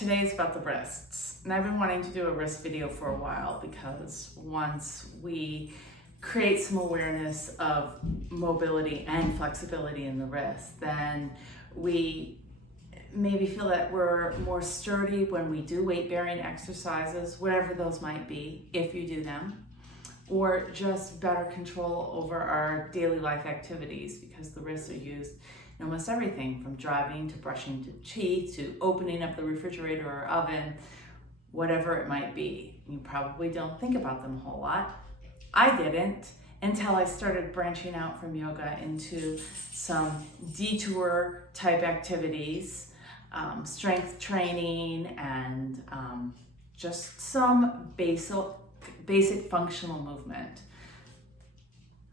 Today's about the wrists. And I've been wanting to do a wrist video for a while because once we create some awareness of mobility and flexibility in the wrist, then we maybe feel that we're more sturdy when we do weight-bearing exercises, whatever those might be, if you do them, or just better control over our daily life activities because the wrists are used in almost everything from driving to brushing to teeth to opening up the refrigerator or oven, whatever it might be. You probably don't think about them a whole lot. I didn't until I started branching out from yoga into some detour type activities, strength training, and just some basic functional movement.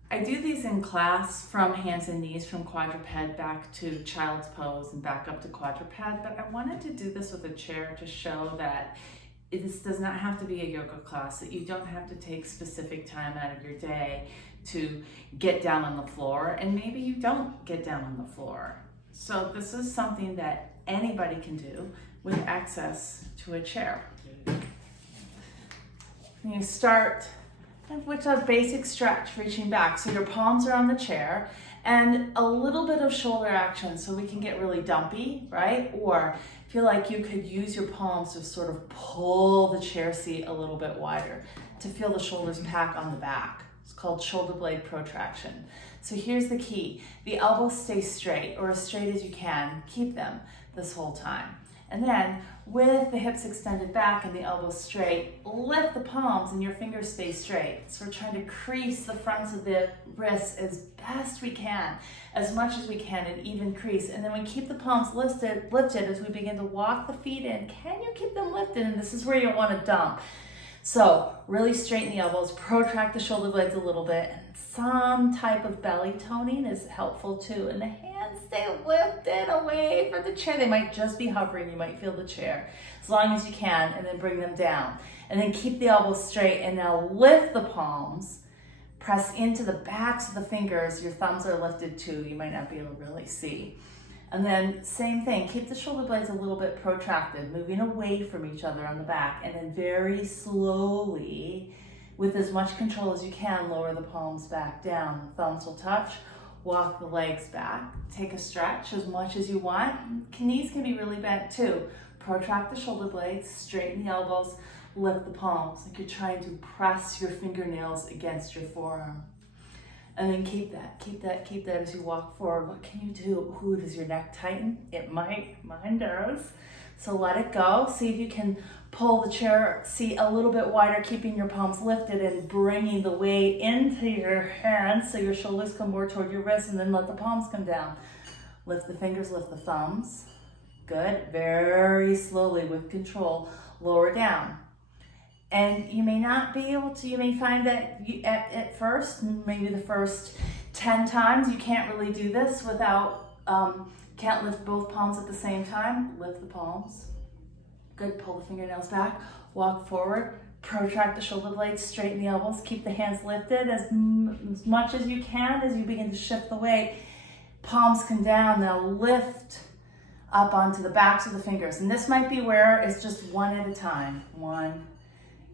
I do these in class from hands and knees, from quadruped back to child's pose and back up to quadruped, but I wanted to do this with a chair to show that this does not have to be a yoga class, that you don't have to take specific time out of your day to get down on the floor, and maybe you don't get down on the floor. So this is something that anybody can do with access to a chair. And you start with a basic stretch, reaching back. So your palms are on the chair and a little bit of shoulder action so we can get really dumpy, right? Or feel like you could use your palms to sort of pull the chair seat a little bit wider to feel the shoulders pack on the back. It's called shoulder blade protraction. So here's the key. The elbows stay straight, or as straight as you can. Keep them this whole time. And then with the hips extended back and the elbows straight, lift the palms and your fingers stay straight. So we're trying to crease the fronts of the wrists as best we can, as much as we can, an even crease. And then we keep the palms lifted as we begin to walk the feet in. Can you keep them lifted? And this is where you want to dump. So really straighten the elbows, protract the shoulder blades a little bit, and some type of belly toning is helpful too. And the hands stay lifted away from the chair. They might just be hovering. You might feel the chair as long as you can, and then bring them down. And then keep the elbows straight, and now lift the palms. Press into the backs of the fingers. Your thumbs are lifted too. You might not be able to really see. And then same thing, keep the shoulder blades a little bit protracted, moving away from each other on the back, and then very slowly, with as much control as you can, lower the palms back down. The thumbs will touch, walk the legs back, take a stretch as much as you want. Knees can be really bent too. Protract the shoulder blades, straighten the elbows, lift the palms, like you're trying to press your fingernails against your forearm. And then keep that as you walk forward. What can you do? Ooh, does your neck tighten? It might, mine does. So let it go. See if you can pull the chair seat a little bit wider, keeping your palms lifted and bringing the weight into your hands so your shoulders come more toward your wrists, and then let the palms come down. Lift the fingers, lift the thumbs. Good, very slowly with control, lower down. And you may not be able to, you may find that at first, maybe the first 10 times, you can't really do this without, can't lift both palms at the same time. Lift the palms. Good, pull the fingernails back, walk forward, protract the shoulder blades, straighten the elbows, keep the hands lifted as much as you can as you begin to shift the weight. Palms come down, now lift up onto the backs of the fingers. And this might be where it's just one at a time. One.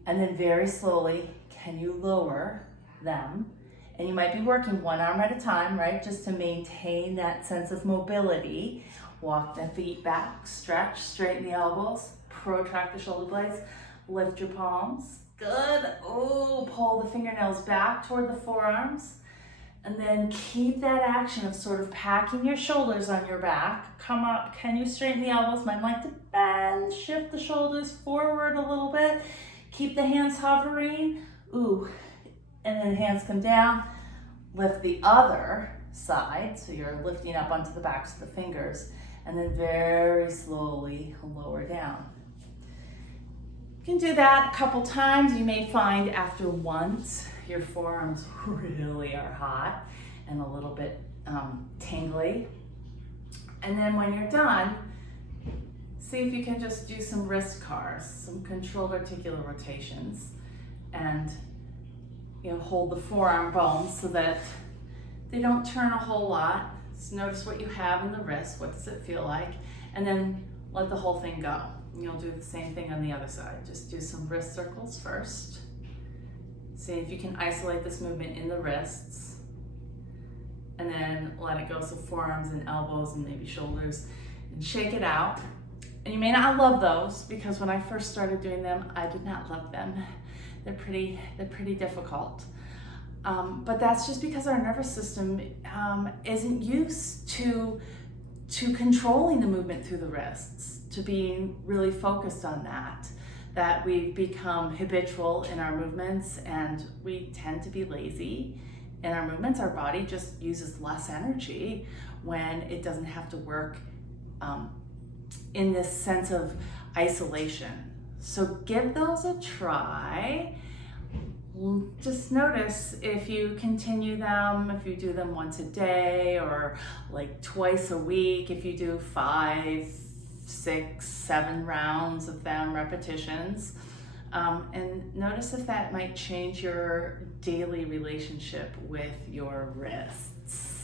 And then very slowly, can you lower them? And you might be working one arm at a time, right? Just to maintain that sense of mobility. Walk the feet back, stretch, straighten the elbows, protract the shoulder blades, lift your palms. Good. Oh, pull the fingernails back toward the forearms. And then keep that action of sort of packing your shoulders on your back. Come up. Can you straighten the elbows? Mine like to bend, shift the shoulders forward a little bit. Keep the hands hovering, ooh, and then hands come down. Lift the other side, so you're lifting up onto the backs of the fingers, and then very slowly lower down. You can do that a couple times. You may find after once, your forearms really are hot and a little bit tingly. And then when you're done, see if you can just do some wrist cars, some controlled articular rotations, and hold the forearm bones so that they don't turn a whole lot. Just notice what you have in the wrist. What does it feel like? And then let the whole thing go. You'll do the same thing on the other side. Just do some wrist circles first. See if you can isolate this movement in the wrists, and then let it go, so forearms and elbows and maybe shoulders, and shake it out. And you may not love those, because when I first started doing them, I did not love them. They're pretty difficult. But that's just because our nervous system isn't used to controlling the movement through the wrists, to being really focused on that we've become habitual in our movements, and we tend to be lazy in our movements. Our body just uses less energy when it doesn't have to work in this sense of isolation. So give those a try. Just notice if you continue them, if you do them once a day or like twice a week, if you do 5, 6, 7 rounds of them, repetitions, and notice if that might change your daily relationship with your wrists.